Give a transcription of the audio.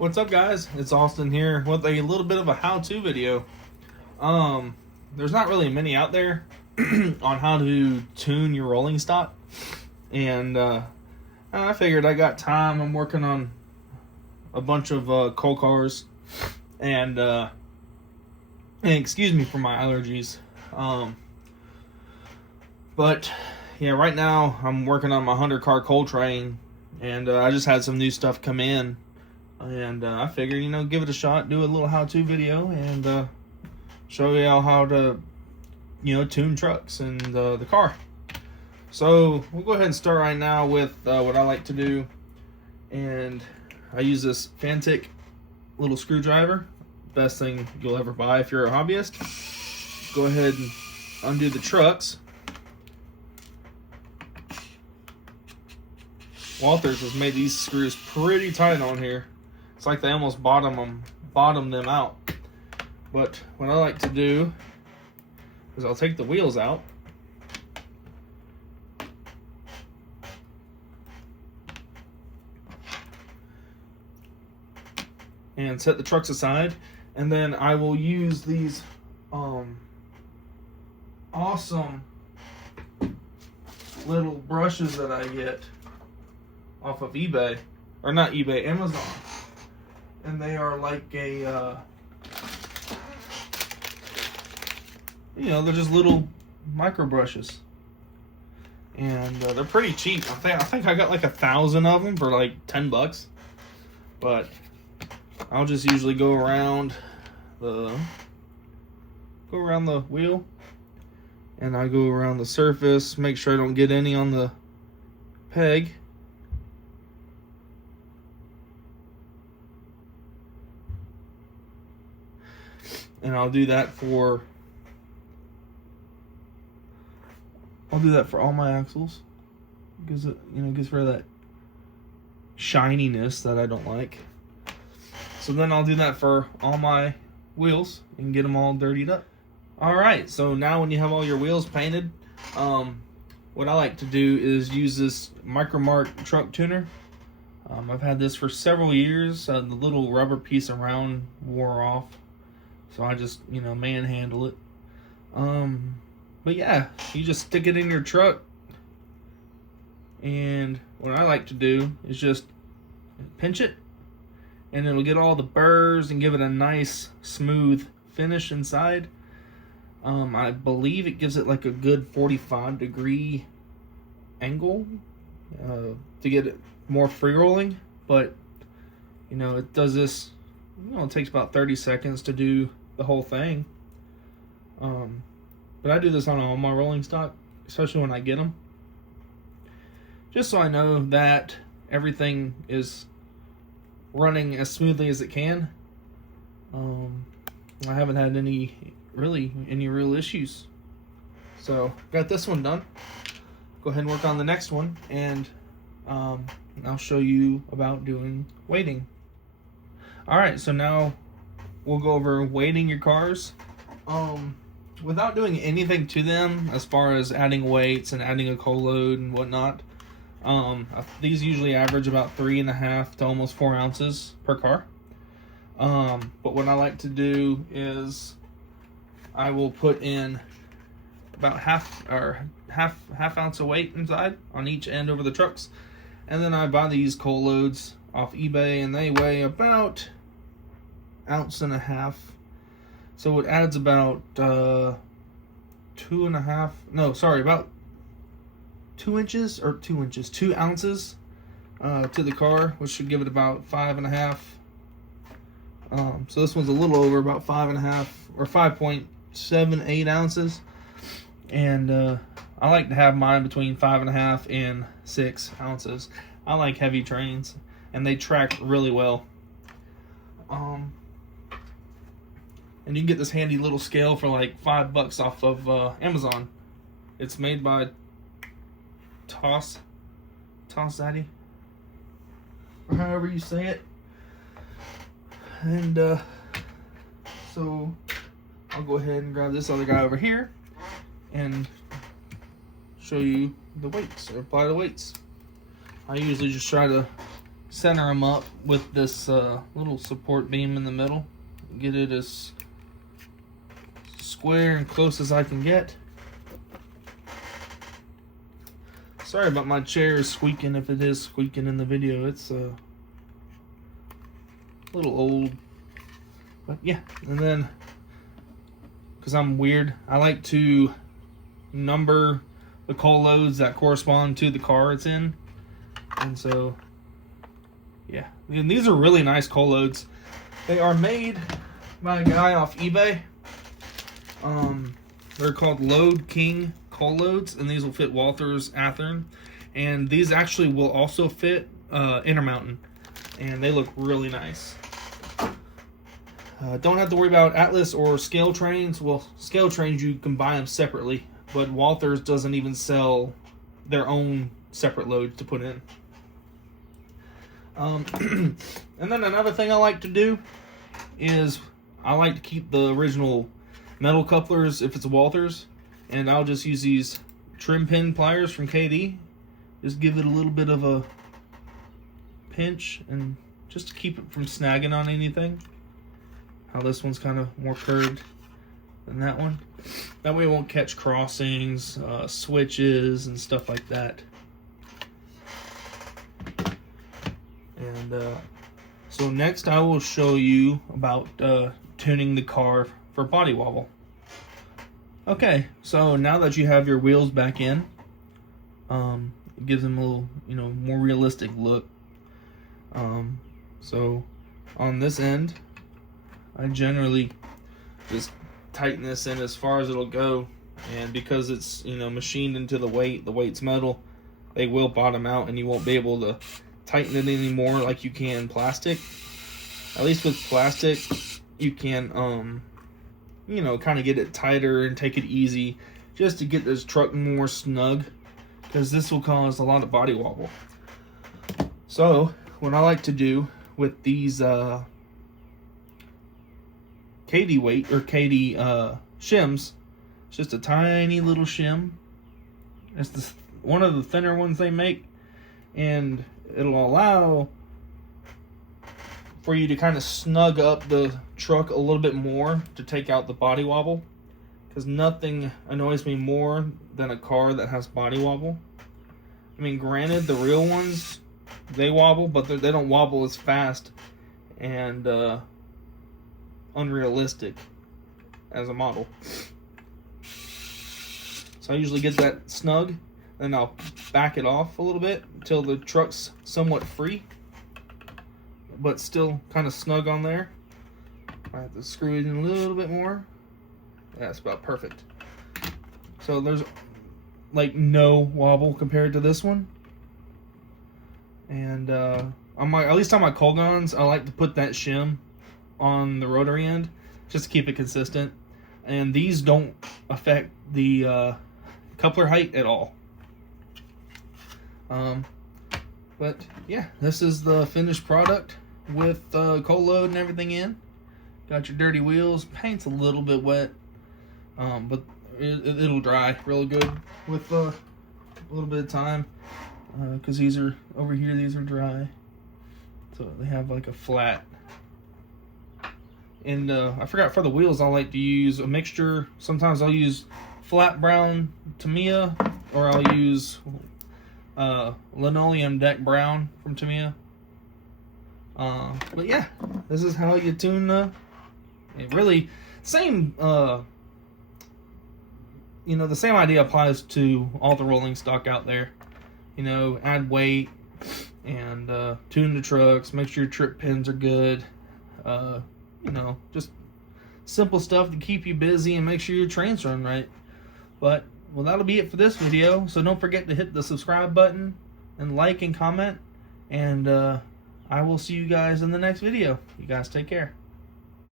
What's up, guys? It's Austin here with a little bit of a how-to video. There's not really many out there on how to tune your rolling stock, and I figured I got time. I'm working on a bunch of coal cars, and excuse me for my allergies. But yeah, right now I'm working on my 100-car coal train, and I just had some new stuff come in. And I figured, give it a shot, do a little how-to video, and show you all how to, tune trucks and the car. So we'll go ahead and start right now with what I like to do. And I use this Fantic little screwdriver. Best thing you'll ever buy if you're a hobbyist. Go ahead and undo the trucks. Walthers has made these screws pretty tight on here. It's like they almost bottom them out. But what I like to do is I'll take the wheels out. And set the trucks aside. And then I will use these awesome little brushes that I get off of eBay. Or not eBay, Amazon. And they are like a, they're just little micro brushes. And they're pretty cheap. I think I got like 1,000 of them for like $10. But I'll just usually go around the wheel. And I go around the surface, make sure I don't get any on the peg. And I'll do that for all my axles. Gives it, gets rid of that shininess that I don't like. So then I'll do that for all my wheels and get them all dirtied up. Alright, so now when you have all your wheels painted, what I like to do is use this Micromark truck tuner. I've had this for several years. The little rubber piece around wore off. So I just, manhandle it. But yeah, you just stick it in your truck. And what I like to do is just pinch it. And it'll get all the burrs and give it a nice, smooth finish inside. I believe it gives it like a good 45-degree angle to get it more free rolling. But, it does this, it takes about 30 seconds to do the whole thing. But I do this on all my rolling stock, especially when I get them, just so I know that everything is running as smoothly as it can. I haven't had any real issues. So got this one done. Go ahead and work on the next one, and I'll show you about doing weighting. Alright, so now we'll go over weighting your cars. Without doing anything to them as far as adding weights and adding a coal load and whatnot. These usually average about 3.5 to almost 4 ounces per car. But what I like to do is I will put in about half ounce of weight inside on each end over the trucks. And then I buy these coal loads off eBay, and they weigh about 1.5 ounces. So it adds about about 2 ounces to the car, which should give it about 5.5. So this one's a little over about 5.5 or 5.78 ounces. And I like to have mine between 5.5 and 6 ounces. I like heavy trains, and they track really well. And you can get this handy little scale for like $5 off of Amazon. It's made by Toss Zaddy, or however you say it. And so I'll go ahead and grab this other guy over here and show you the weights, or apply the weights. I usually just try to center them up with this little support beam in the middle. Get it as square and close as I can get. Sorry about my chair squeaking if it is squeaking in the video. It's a little old. But yeah, and then, because I'm weird, I like to number the coil loads that correspond to the car it's in. And so, yeah. And these are really nice coil loads. They are made by a guy off eBay. They're called Load King coil loads, and these will fit Walthers Athearn. And these actually will also fit Intermountain, and they look really nice. Don't have to worry about Atlas or Scale Trains. Well, Scale Trains, you can buy them separately, but Walthers doesn't even sell their own separate loads to put in. And then another thing I like to do is I like to keep the original metal couplers if it's Walthers, and I'll just use these trim pin pliers from KD. Just give it a little bit of a pinch, and just to keep it from snagging on anything. How this one's kind of more curved than that one. That way it won't catch crossings, switches, and stuff like that. And so next I will show you about tuning the car for body wobble. Okay, so now that you have your wheels back in, it gives them a little, more realistic look. So on this end, I generally just tighten this in as far as it'll go, and because it's machined into the weight's metal, they will bottom out, and you won't be able to tighten it anymore like you can plastic. At least with plastic, you can kind of get it tighter and take it easy just to get this truck more snug, because this will cause a lot of body wobble. So what I like to do with these KD weight or KD shims, it's just a tiny little shim. It's one of the thinner ones they make, and it'll allow for you to kind of snug up the truck a little bit more to take out the body wobble, because nothing annoys me more than a car that has body wobble. I mean, granted, the real ones, they wobble, but they don't wobble as fast and unrealistic as a model. So I usually get that snug, then I'll back it off a little bit until the truck's somewhat free, but still kind of snug on there. I have to screw it in a little bit more. That's about perfect. So there's like no wobble compared to this one. And at least on my Colgons, I like to put that shim on the rotary end just to keep it consistent. And these don't affect the coupler height at all. But yeah, this is the finished product with coil load and everything in. Got your dirty wheels. Paint's a little bit wet, but it'll dry real good with a little bit of time, because these are over here, these are dry, so they have like a flat. And I forgot, for the wheels I like to use a mixture. Sometimes I'll use flat brown Tamiya, or I'll use linoleum deck brown from Tamiya. But yeah, this is how you tune it. Really same the same idea applies to all the rolling stock out there. Add weight and tune the trucks, make sure your trip pins are good. Just simple stuff to keep you busy and make sure your trains run right. But well, that'll be it for this video. So don't forget to hit the subscribe button and like and comment, and I will see you guys in the next video. You guys take care.